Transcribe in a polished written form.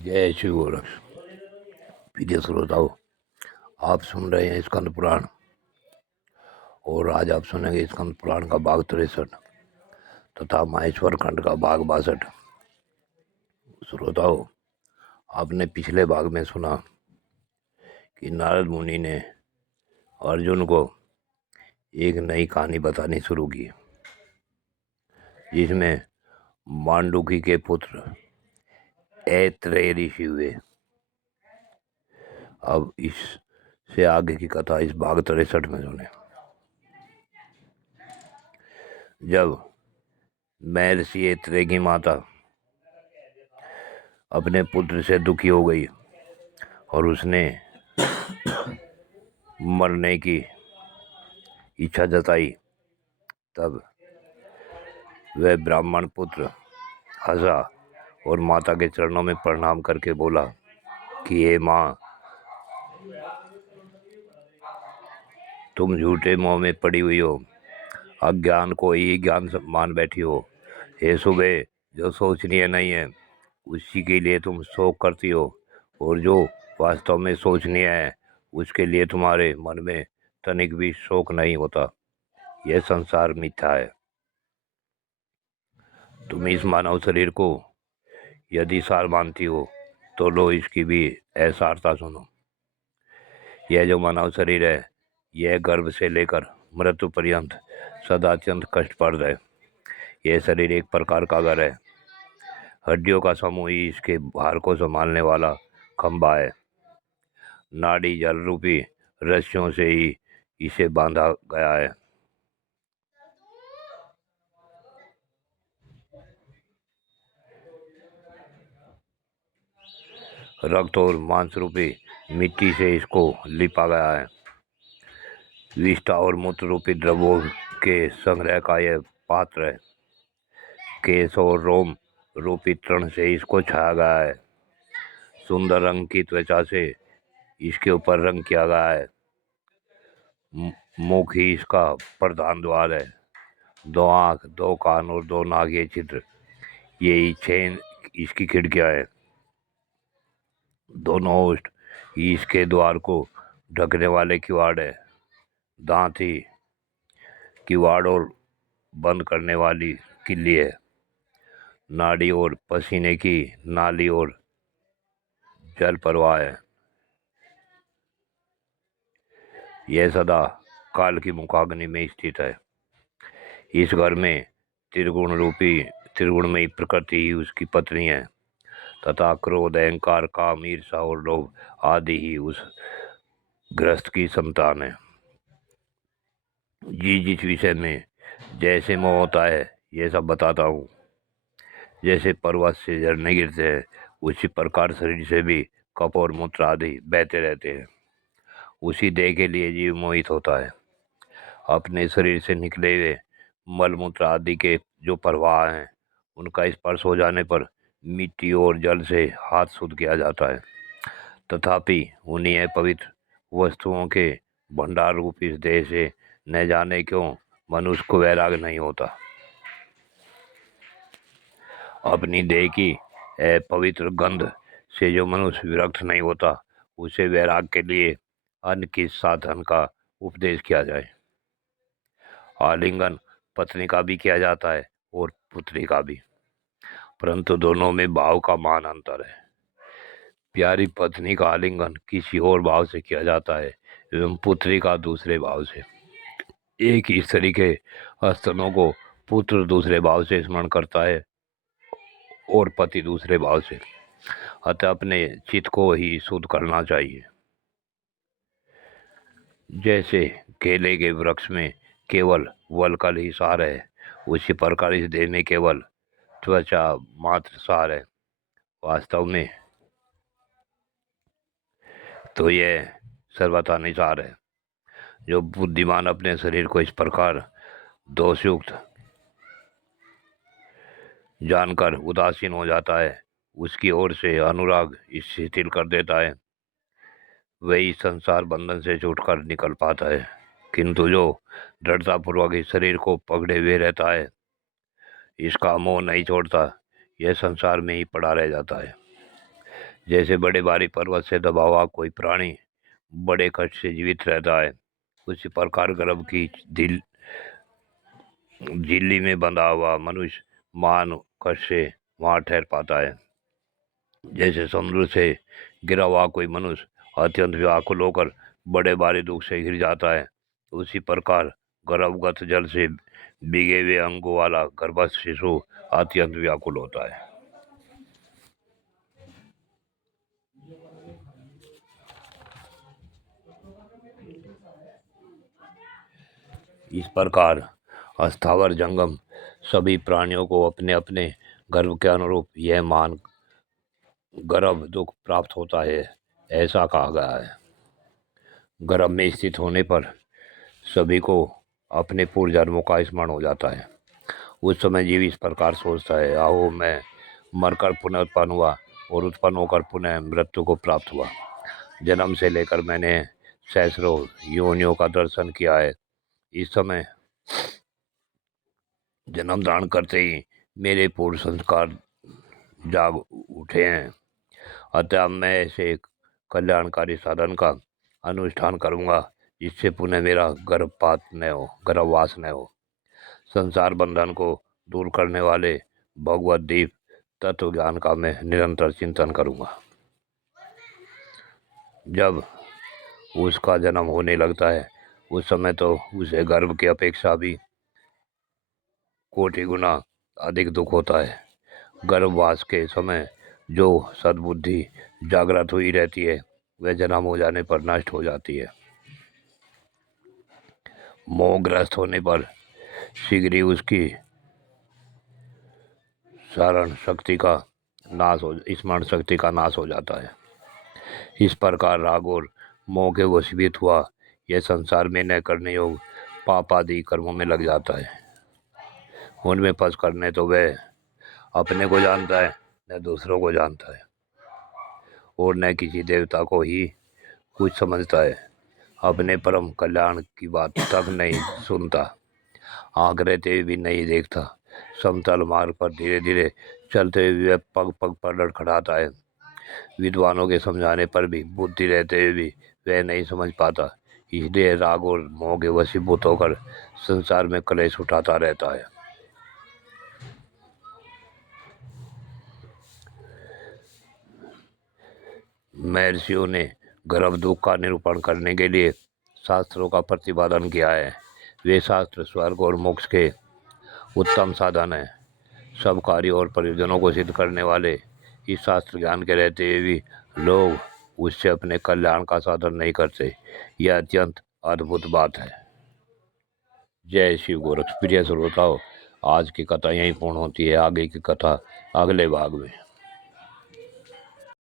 जय श्री गोरक्ष। प्रिय श्रोताओं, आप सुन रहे हैं स्कंद पुराण और आज आप सुनेंगे स्कंद पुराण का भाग 63 तथा माहेश्वर खंड का भाग 62। श्रोताओं, आपने पिछले भाग में सुना कि नारद मुनि ने अर्जुन को एक नई कहानी बतानी शुरू की, जिसमें मांडुकी के पुत्र ऐत्रेय ऋषि हुए। अब इससे आगे की कथा इस भाग 63 में सुने। जब महर्षि ऐत्रेय की माता अपने पुत्र से दुखी हो गई और उसने मरने की इच्छा जताई, तब वह ब्राह्मण पुत्र हंसा और माता के चरणों में प्रणाम करके बोला कि हे माँ, तुम झूठे मोह में पड़ी हुई हो, अज्ञान को ही ज्ञान मान बैठी हो। हे सुबह, जो सोचनीय नहीं है उसी के लिए तुम शोक करती हो, और जो वास्तव में सोचनीय है उसके लिए तुम्हारे मन में तनिक भी शोक नहीं होता। यह संसार मिथ्या है। तुम इस मानव शरीर को यदि सार मानती हो तो लो इसकी भी असारता सुनो। यह जो मानव शरीर है, यह गर्भ से लेकर मृत्यु पर्यंत सदा अत्यंत कष्टप्रद है। यह शरीर एक प्रकार का घर है। हड्डियों का समूह ही इसके भार को संभालने वाला खंभा है। नाड़ी जल रूपी रस्सियों से ही इसे बांधा गया है। रक्त और मांस रूपी मिट्टी से इसको लिपा गया है। विष्ठा और मूत्र रूपी द्रव्यों के संग्रह का यह पात्र है। केश और रोम रूपी तृण से इसको छाया गया है। सुंदर रंग की त्वचा से इसके ऊपर रंग किया गया है। मुख ही इसका प्रधान द्वार है। 2 आँख, 2 कान और 2 नाक ये चित्र, यही 6 इसकी खिड़कियां हैं। दोनों ओष्ठ ही इसके द्वार को ढकने वाले किवाड़ है। दांत ही किवाड़ और बंद करने वाली किल्ली है। नाड़ी और पसीने की नाली और जल प्रवाह है। यह सदा काल की मुखाग्नि में स्थित है। इस घर में त्रिगुणमयी प्रकृति ही उसकी पत्नी है, तथा क्रोध, अहंकार, काम, ईर्षा और लोभ आदि ही उस गृहस्थ की संतान है। जिस विषय में जैसे मोह होता है, यह सब बताता हूँ। जैसे पर्वत से झरने गिरते हैं, उसी प्रकार शरीर से भी कप और मूत्र आदि बहते रहते हैं। उसी देह के लिए जीव मोहित होता है। अपने शरीर से निकले हुए मल मूत्र आदि के जो प्रवाह हैं, उनका स्पर्श हो जाने पर मिट्टी और जल से हाथ शुद्ध किया जाता है। तथापि उन्हीं पवित्र वस्तुओं के भंडार रूप इस देह से न जाने क्यों मनुष्य को वैराग नहीं होता। अपनी देह की पवित्र गंध से जो मनुष्य विरक्त नहीं होता, उसे वैराग के लिए अन्य किस साधन का उपदेश किया जाए। आलिंगन पत्नी का भी किया जाता है और पुत्री का भी, परंतु दोनों में भाव का महान अंतर है। प्यारी पत्नी का आलिंगन किसी और भाव से किया जाता है एवं पुत्री का दूसरे भाव से। एक ही स्त्री के स्तनों को पुत्र दूसरे भाव से स्मरण करता है और पति दूसरे भाव से। अतः अपने चित्त को ही शुद्ध करना चाहिए। जैसे केले के वृक्ष में केवल वलकल ही सार है, उसी प्रकार इस देह में केवल त्वचा मात्र सार है। वास्तव में तो यह सर्वथा निसार है। जो बुद्धिमान अपने शरीर को इस प्रकार दोषयुक्त जानकर उदासीन हो जाता है, उसकी ओर से अनुराग शिथिल कर देता है, वही संसार बंधन से छूटकर निकल पाता है। किंतु जो दृढ़तापूर्वक इस शरीर को पकड़े हुए रहता है, इसका मोह नहीं छोड़ता, यह संसार में ही पड़ा रह जाता है। जैसे बड़े भारी पर्वत से दबा हुआ कोई प्राणी बड़े कष्ट से जीवित रहता है, उसी प्रकार गर्भ की झिल्ली में बंधा हुआ मनुष्य मान कष्ट से वहां ठहर पाता है। जैसे समुद्र से गिरा हुआ कोई मनुष्य अत्यंत व्याकुल होकर बड़े भारी दुख से गिर जाता है, उसी प्रकार गर्भगत जल से भीगे हुए अंगों वाला गर्भस्थ शिशु अत्यंत व्याकुल होता है। इस प्रकार अस्थावर जंगम सभी प्राणियों को अपने अपने गर्भ के अनुरूप यह मान गर्भ दुख प्राप्त होता है, ऐसा कहा गया है। गर्भ में स्थित होने पर सभी को अपने पूर्व जन्मों का स्मरण हो जाता है। उस समय जीव इस प्रकार सोचता है, आओ मैं मरकर पुनः उत्पन्न हुआ और उत्पन्न होकर पुनः मृत्यु को प्राप्त हुआ। जन्म से लेकर मैंने सैकड़ों योनियों का दर्शन किया है। इस समय जन्म दान करते ही मेरे पूर्व संस्कार जाग उठे हैं, अतः अब मैं ऐसे एक कल्याणकारी साधन का अनुष्ठान करूंगा जिससे पुनः मेरा गर्भवास न हो। संसार बंधन को दूर करने वाले भगवत दीप तत्व ज्ञान का मैं निरंतर चिंतन करूंगा। जब उसका जन्म होने लगता है उस समय तो उसे गर्भ की अपेक्षा भी कोटि गुना अधिक दुख होता है। गर्भवास के समय जो सद्बुद्धि जागृत हुई रहती है वह जन्म हो जाने पर नष्ट हो जाती है। मोहग्रस्त होने पर शीघ्र ही उसकी स्मरण शक्ति का नाश हो जाता है। इस प्रकार राग और मोह के वशीभूत हुआ यह संसार में न करने योग पाप आदि कर्मों में लग जाता है। उनमें फंस करने तो वह अपने को जानता है न दूसरों को जानता है और न किसी देवता को ही कुछ समझता है। अपने परम कल्याण की बात तक नहीं सुनता, आँख रहते हुए भी नहीं देखता। समतल मार्ग पर धीरे धीरे चलते हुए वह पग पग पर लड़खड़ाता है। विद्वानों के समझाने पर भी बुद्धि रहते हुए भी वह नहीं समझ पाता, इसलिए राग और मोह के वशीभूत होकर संसार में कलेश उठाता रहता है। महर्षियों ने गर्भ दुख का निरूपण करने के लिए शास्त्रों का प्रतिपादन किया है। वे शास्त्र स्वर्ग और मोक्ष के उत्तम साधन हैं। सब कार्यों और प्रयोजनों को सिद्ध करने वाले इस शास्त्र ज्ञान के रहते हुए भी लोग उससे अपने कल्याण का साधन नहीं करते। यह अत्यंत अद्भुत बात है। जय शिव गोरख। प्रिय श्रोताओं, आज की कथा यहीं पूर्ण होती है। आगे की कथा अगले भाग में।